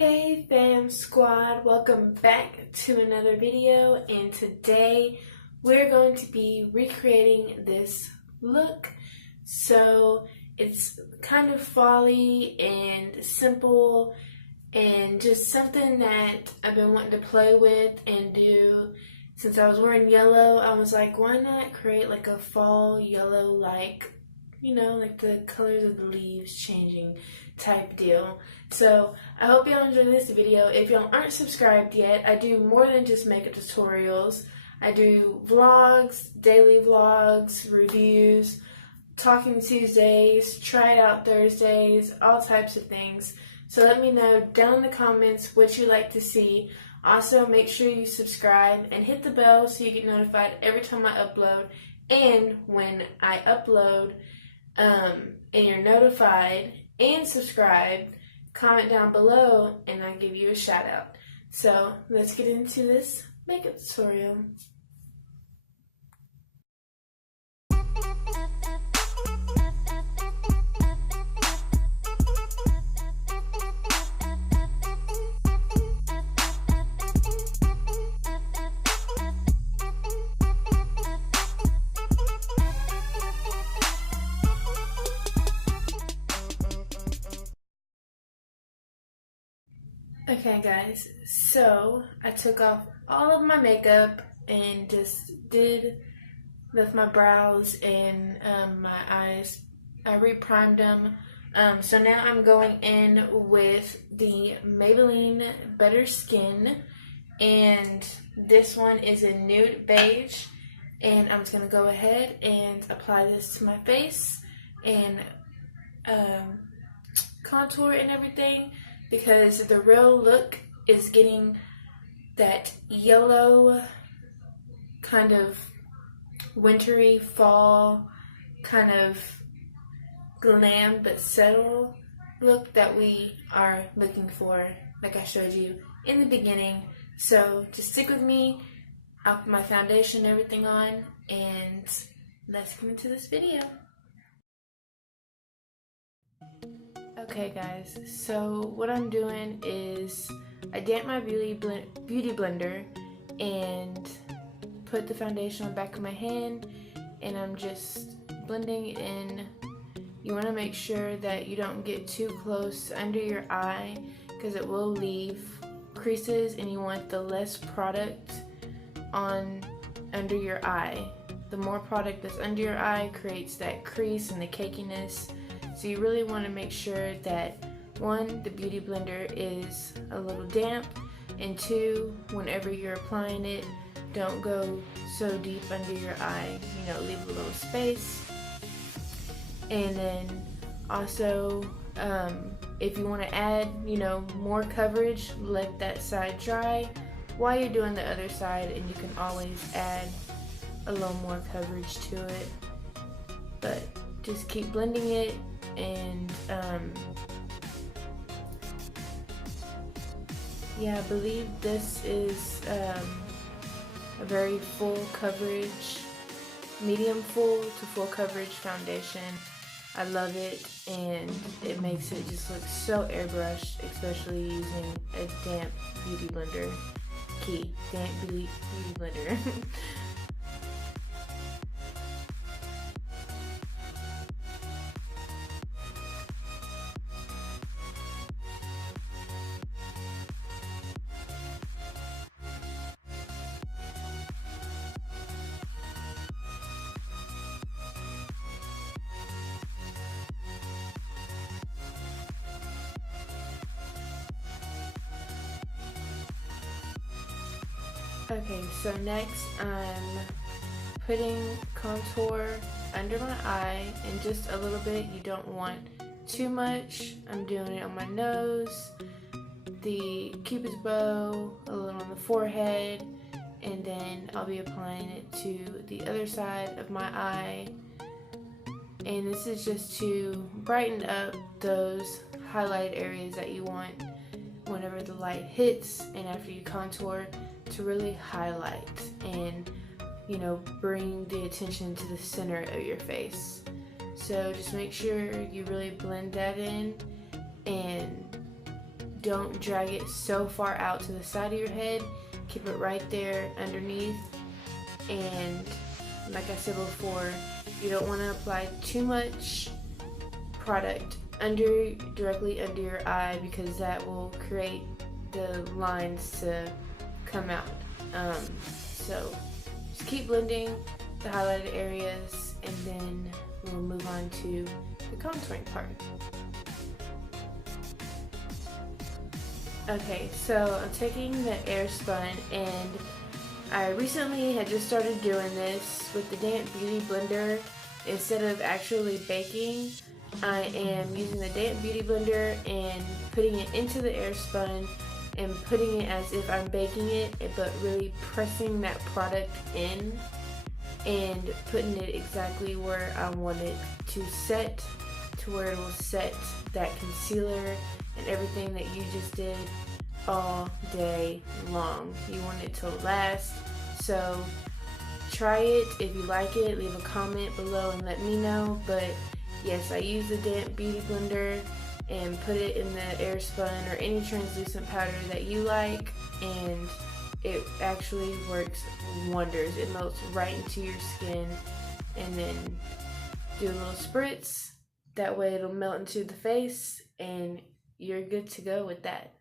Hey fam squad, welcome back to another video, and today we're going to be recreating this look. So it's kind of folly and simple and just something that I've been wanting to play with and do. Since I was wearing yellow, I was like, why not create like a fall yellow, like, you know, like the colors of the leaves changing type deal. So I hope y'all enjoyed this video. If y'all aren't subscribed yet, I do more than just makeup tutorials. I do vlogs, daily vlogs, reviews, talking Tuesdays, try it out Thursdays, all types of things. So let me know down in the comments what you'd like to see. Also, make sure you subscribe and hit the bell so you get notified every time I upload. And when I upload, and you're notified and subscribed, comment down below and I'll give you a shout out. So let's get into this makeup tutorial. Okay guys, so I took off all of my makeup and just left my brows and my eyes. I re-primed them. So now I'm going in with the Maybelline Better Skin, and this one is a nude beige, and I'm just going to go ahead and apply this to my face and contour and everything, because the real look is getting that yellow kind of wintry fall kind of glam but subtle look that we are looking for, like I showed you in the beginning. So just stick with me. I'll put my foundation and everything on, and let's get into this video. Okay guys, so what I'm doing is I damp my beauty blender and put the foundation on the back of my hand, and I'm just blending in. You want to make sure that you don't get too close under your eye, because it will leave creases, and you want the less product on under your eye. The more product that's under your eye creates that crease and the cakiness. So you really want to make sure that, one, the beauty blender is a little damp, and two, whenever you're applying it, don't go so deep under your eye, you know, leave a little space. And then also, if you want to add, you know, more coverage, let that side dry while you're doing the other side, and you can always add a little more coverage to it. But just keep blending it. And yeah, I believe this is a very full coverage, medium full to full coverage foundation. I love it, and it makes it just look so airbrushed, especially using a damp beauty blender. Key, damp beauty blender. Okay, so next I'm putting contour under my eye, and just a little bit. You don't want too much. I'm doing it on my nose, the cupid's bow, a little on the forehead, and then I'll be applying it to the other side of my eye. And this is just to brighten up those highlight areas that you want whenever the light hits, and after you contour, to really highlight and, you know, bring the attention to the center of your face. So just make sure you really blend that in and don't drag it so far out to the side of your head. Keep it right there underneath. And like I said before, you don't want to apply too much product directly under your eye, because that will create the lines to come out. So just keep blending the highlighted areas, and then we'll move on to the contouring part. Okay, so I'm taking the air spun, and I recently had just started doing this with the Damp Beauty Blender. Instead of actually baking, I am using the Damp Beauty Blender and putting it into the air spun and putting it as if I'm baking it, but really pressing that product in and putting it exactly where I want it to set, to where it will set that concealer and everything that you just did all day long. You want it to last, so try it. If you like it, leave a comment below and let me know. But yes, I use the Damp Beauty Blender and put it in the air spun or any translucent powder that you like, and it actually works wonders. It melts right into your skin, and then do a little spritz. That way it'll melt into the face and you're good to go with that.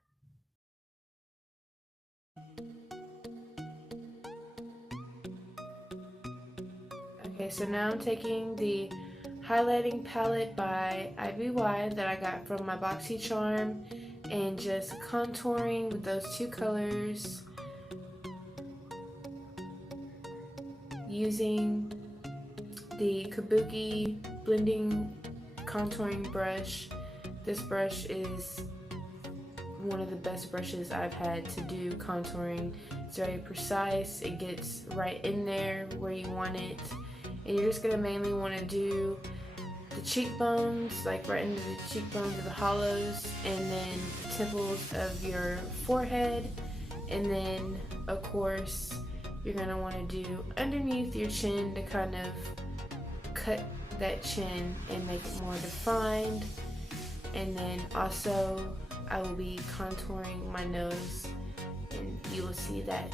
Okay, so now I'm taking the highlighting palette by IBY that I got from my BoxyCharm and just contouring with those two colors using the Kabuki blending contouring brush. This brush is one of the best brushes I've had to do contouring. It's very precise. It gets right in there where you want it. And you're just going to mainly want to do the cheekbones, like right into the cheekbones of the hollows, and then the temples of your forehead. And then, of course, you're going to want to do underneath your chin to kind of cut that chin and make it more defined. And then also I will be contouring my nose, and you will see that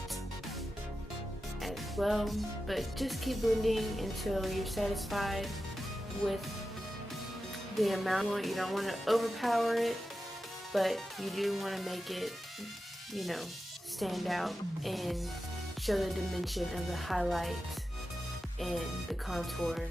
as well. But just keep blending until you're satisfied with the amount you want. You don't want to overpower it, but you do want to make it, you know, stand out and show the dimension of the highlight and the contour.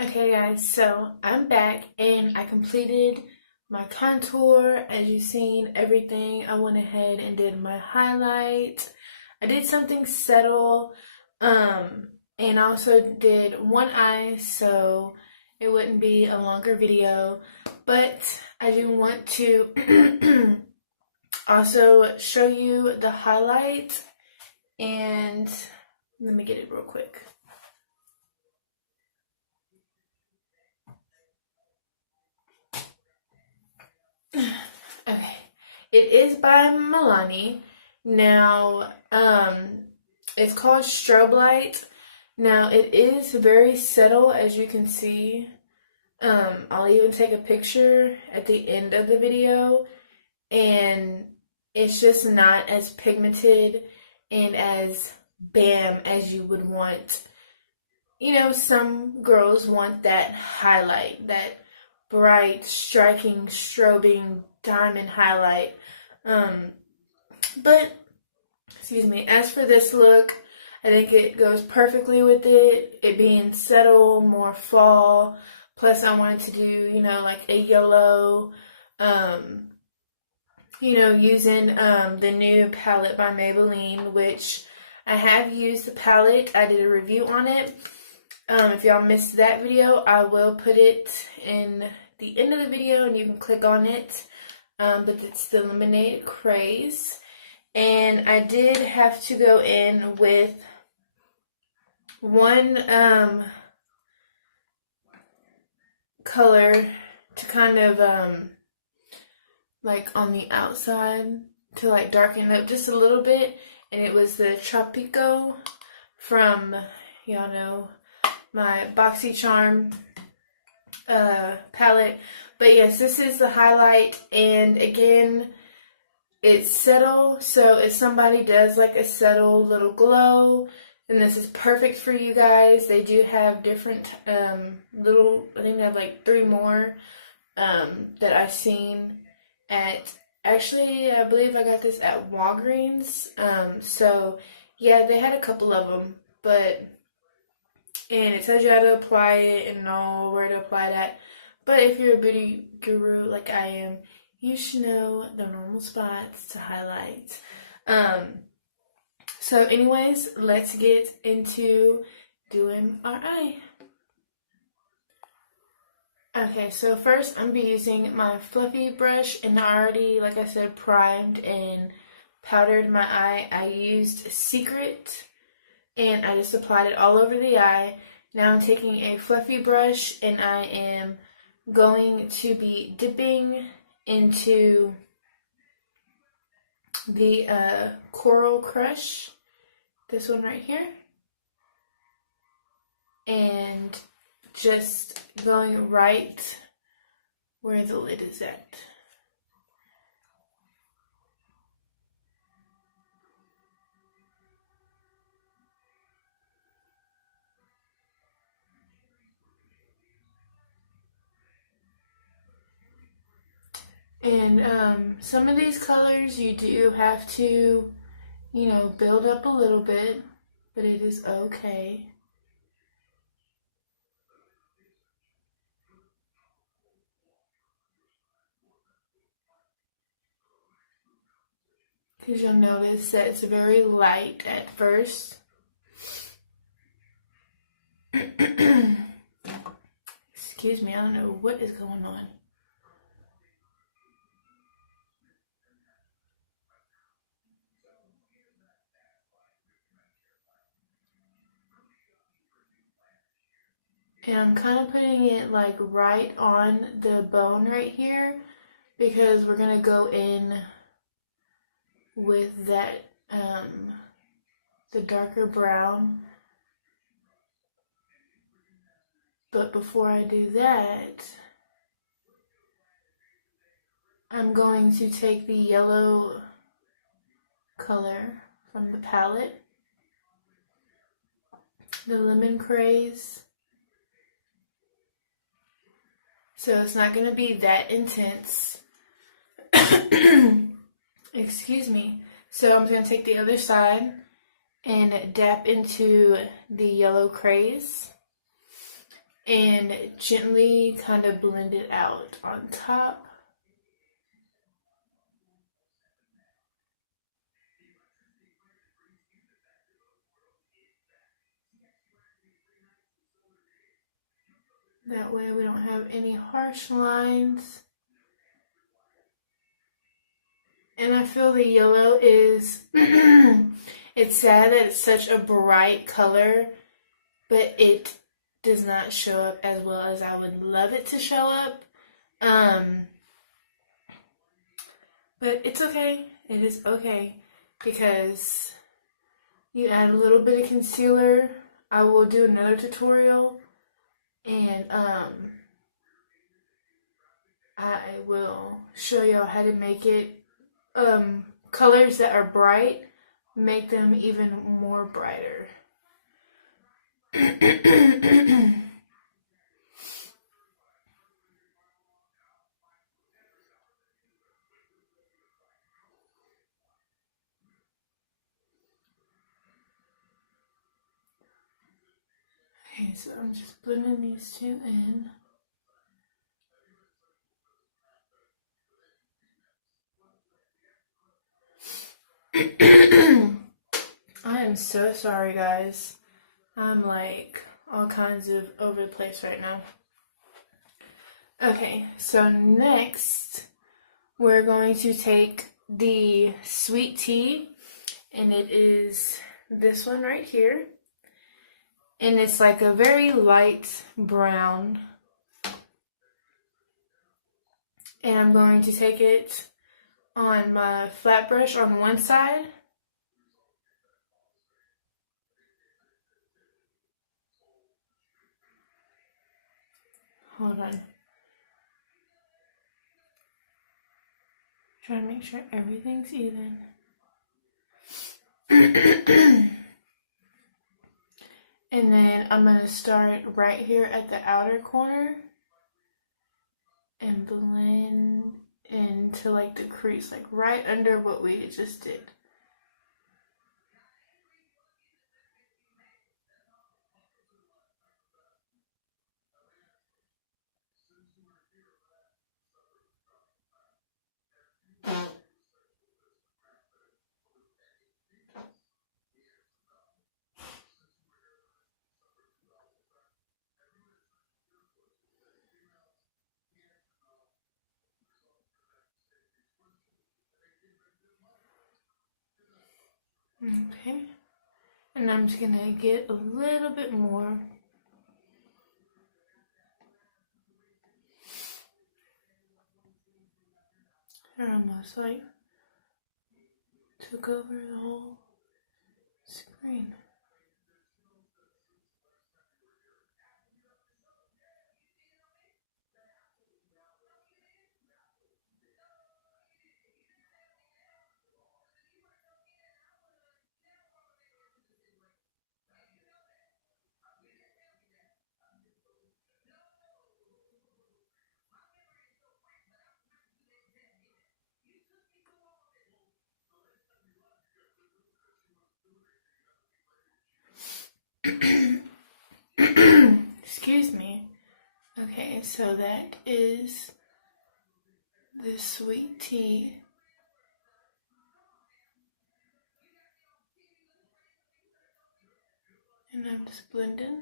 Okay guys, so I'm back and I completed my contour. As you've seen, everything. I went ahead and did my highlight. I did something subtle, and also did one eye so it wouldn't be a longer video. But I do want to also show you the highlight, and let me get it real quick. It is by Milani. Now, it's called Strobe Light. Now, it is very subtle, as you can see. I'll even take a picture at the end of the video, and it's just not as pigmented and as bam as you would want. You know, some girls want that highlight, that bright, striking, strobing diamond highlight. But, excuse me, as for this look, I think it goes perfectly with it being subtle, more fall. Plus, I wanted to do, you know, like a yellow, you know, using the new palette by Maybelline, which I have used the palette. I did a review on it. If y'all missed that video, I will put it in the end of the video and you can click on it. But it's the Lemonade Craze. And I did have to go in with one color to kind of like on the outside to like darken it up just a little bit, and it was the Tropico from, y'all know, my BoxyCharm palette. But yes, this is the highlight, and again, it's subtle, so if somebody does like a subtle little glow, then this is perfect for you guys. They do have different little, I think they have like 3 more that I've seen at, actually I believe I got this at Walgreens. So yeah, they had a couple of them, but, and it tells you how to apply it and all, where to apply that. But if you're a beauty guru like I am, you should know the normal spots to highlight. So anyways, let's get into doing our eye. Okay, so first I'm going to be using my fluffy brush, and I already, like I said, primed and powdered my eye. I used Secret, and I just applied it all over the eye. Now I'm taking a fluffy brush, and I am going to be dipping into the Coral Crush, this one right here, and just going right where the lid is at. And some of these colors you do have to, you know, build up a little bit, but it is okay. Because you'll notice that it's very light at first. Excuse me, I don't know what is going on. And I'm kind of putting it like right on the bone right here, because we're going to go in with that, the darker brown. But before I do that, I'm going to take the yellow color from the palette, the Lemon Craze. So it's not going to be that intense. Excuse me. So I'm going to take the other side and dab into the yellow Craze and gently kind of blend it out on top. That way we don't have any harsh lines. And I feel the yellow is, it's sad that it's such a bright color, but it does not show up as well as I would love it to show up. But it's okay. It is okay because you add a little bit of concealer. I will do another tutorial, and I will show y'all how to make it colors that are bright, make them even more brighter. Okay, so I'm just blending these two in. I am so sorry, guys. I'm like all kinds of over the place right now. Okay, so next we're going to take the sweet tea, and it is this one right here. And it's like a very light brown. And I'm going to take it on my flat brush on one side. Hold on. Trying to make sure everything's even. And then I'm going to start right here at the outer corner and blend into like the crease, like right under what we just did. Okay. And I'm just going to get a little bit more. I almost like took over the whole screen. Excuse me. Okay, so that is the sweet tea. And I'm just blending.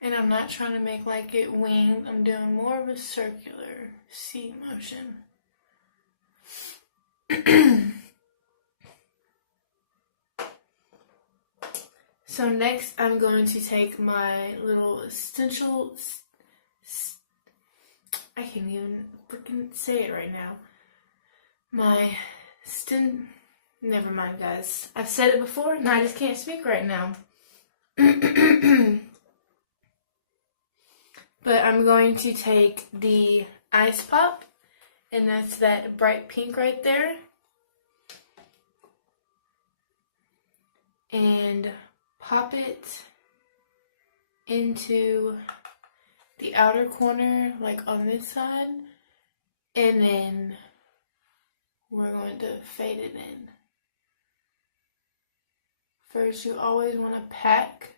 And I'm not trying to make like it winged. I'm doing more of a circular C motion. So next I'm going to take my little essential, I can't even freaking say it right now. Never mind, guys. I've said it before and I just can't speak right now. But I'm going to take the Ice Pop, and that's that bright pink right there, and pop it into the outer corner, like on this side, and then we're going to fade it in. First, you always want to pack.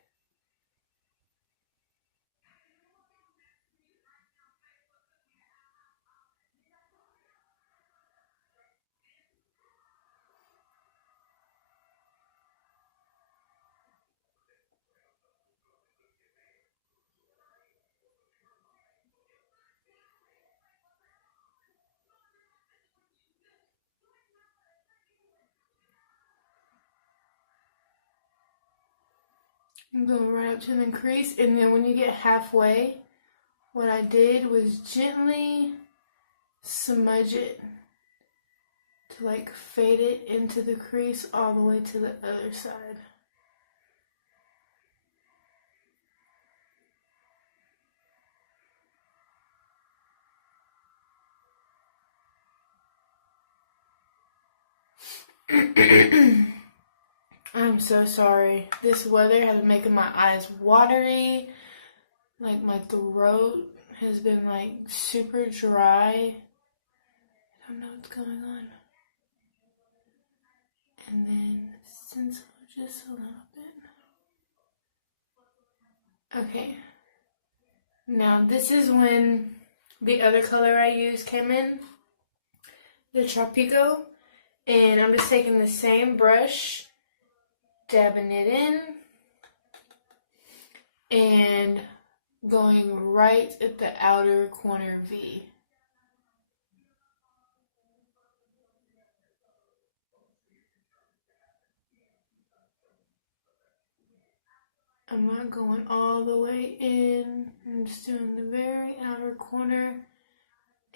I'm going right up to the crease, and then when you get halfway, what I did was gently smudge it to like fade it into the crease all the way to the other side. I'm so sorry. This weather has been making my eyes watery. Like my throat has been like super dry. I don't know what's going on. And then stencil just a little bit. Okay. Now this is when the other color I used came in, the Tropico. And I'm just taking the same brush, dabbing it in, and going right at the outer corner V. I'm not going all the way in. I'm just doing the very outer corner,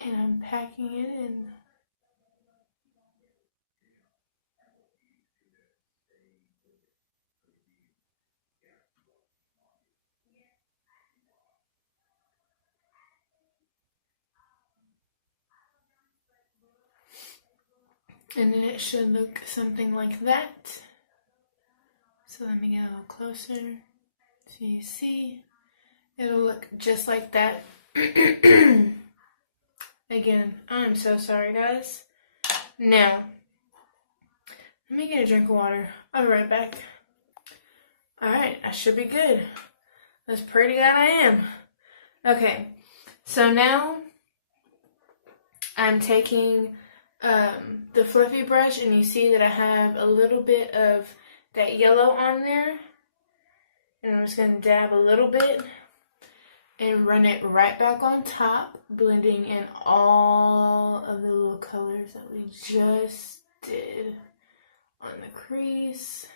and I'm packing it in. And then it should look something like that. So let me get a little closer so you see. It'll look just like that. Again, I'm so sorry, guys. Now, let me get a drink of water. I'll be right back. Alright, I should be good. Let's pray to God I am. Okay, so now I'm taking the fluffy brush, and you see that I have a little bit of that yellow on there. And I'm just going to dab a little bit and run it right back on top, blending in all of the little colors that we just did on the crease.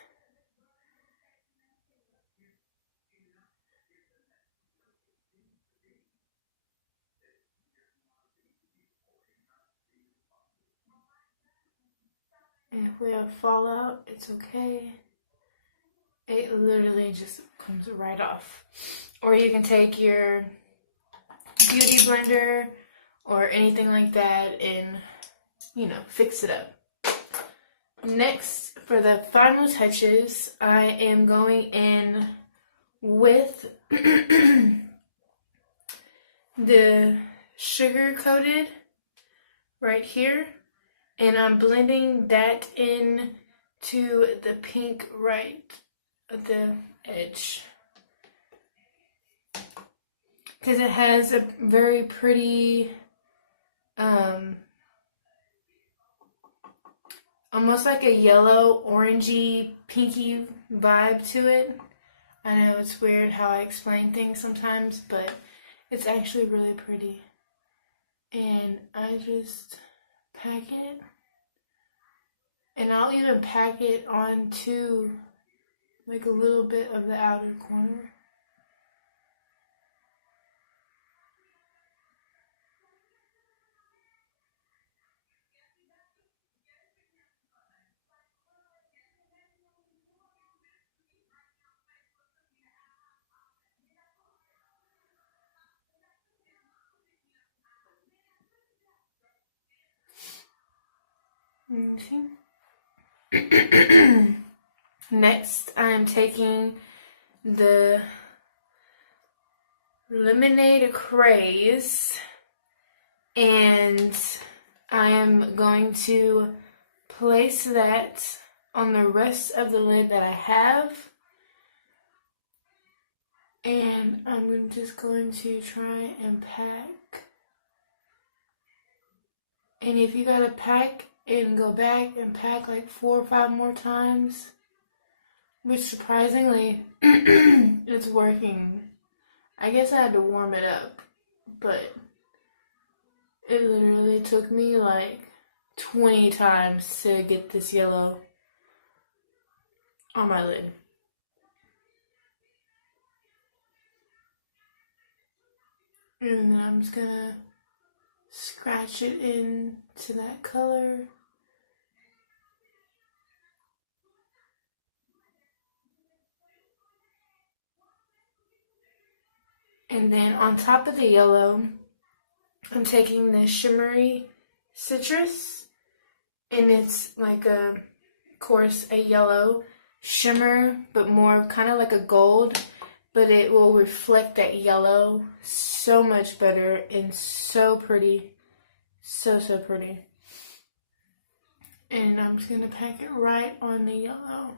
And if we have fallout, it's okay. It literally just comes right off. Or you can take your beauty blender or anything like that and, you know, fix it up. Next, for the final touches, I am going in with the sugar coated right here, and I'm blending that in to the pink right at the edge, because it has a very pretty almost like a yellow orangey pinky vibe to it. I know it's weird how I explain things sometimes, but it's actually really pretty. And I just pack it, and I'll even pack it onto like a little bit of the outer corner. Okay. Next, I'm taking the Lemonade Craze, and I am going to place that on the rest of the lid that I have, and I'm just going to try and pack. And if you gotta pack and go back and pack like 4 or 5 more times, which surprisingly it's working. I guess I had to warm it up, but it literally took me like 20 times to get this yellow on my lid. And then I'm just gonna scratch it into that color. And then on top of the yellow, I'm taking this shimmery citrus, and it's like of course a yellow shimmer, but more kind of like a gold, but it will reflect that yellow so much better and so pretty. So pretty. And I'm just gonna pack it right on the yellow.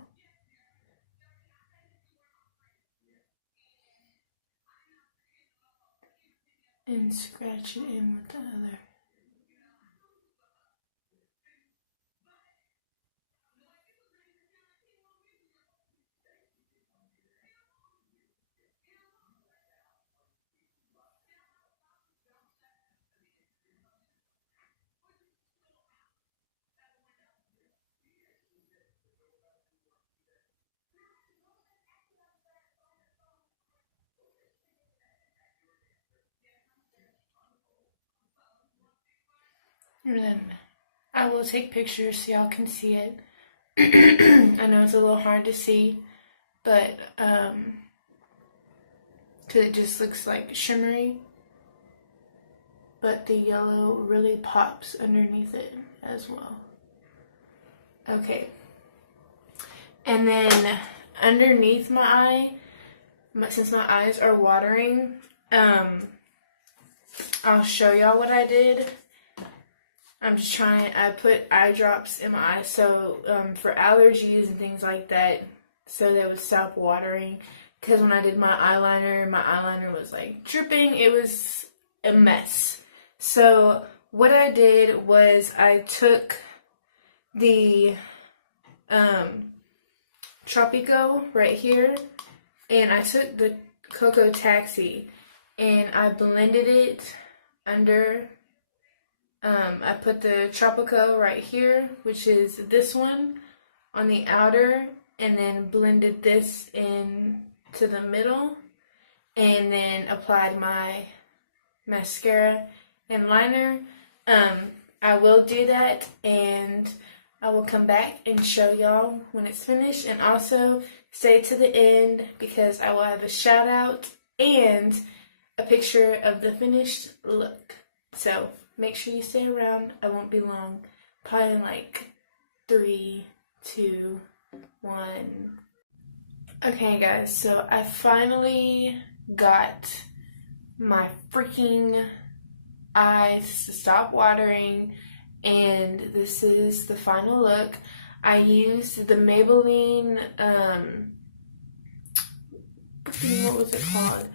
And scratch it in with the other. And then I will take pictures so y'all can see it. I know it's a little hard to see, but because it just looks like shimmery, but the yellow really pops underneath it as well. Okay, and then underneath my eye, since my eyes are watering, I'll show y'all what I did. I put eye drops in my eyes so for allergies and things like that, so they would stop watering. Because when I did my eyeliner was like dripping. It was a mess. So what I did was I took the Tropico right here, and I took the Cocoa Taxi and I blended it under. I put the Tropico right here, which is this one, on the outer, and then blended this in to the middle, and then applied my mascara and liner. I will do that, and I will come back and show y'all when it's finished, and also stay to the end because I will have a shout out and a picture of the finished look. So make sure you stay around. I won't be long. Probably in like 3, 2, 1. Okay guys, so I finally got my freaking eyes to stop watering, and this is the final look. I used the Maybelline, what was it called?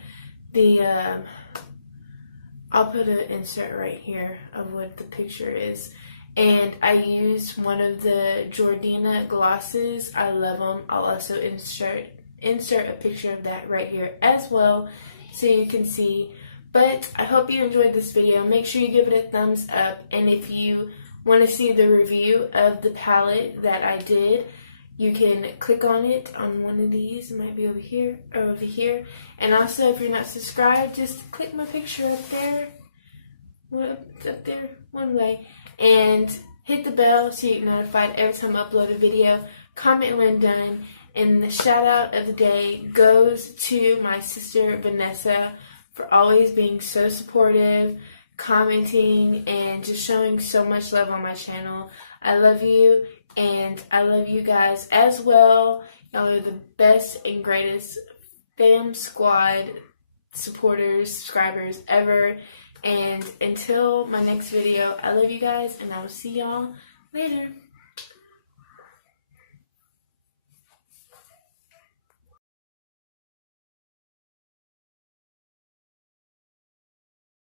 I'll put an insert right here of what the picture is. And I used one of the Jordana glosses. I love them. I'll also insert a picture of that right here as well so you can see. But I hope you enjoyed this video. Make sure you give it a thumbs up. And if you want to see the review of the palette that I did, you can click on it on one of these. It might be over here or over here. And also, if you're not subscribed, just click my picture up there. It's up there one way. And hit the bell so you get notified every time I upload a video. Comment when done. And the shout out of the day goes to my sister Vanessa for always being so supportive, commenting, and just showing so much love on my channel. I love you. And I love you guys as well. Y'all are the best and greatest fam squad supporters, subscribers ever. And until my next video, I love you guys, and I will see y'all later.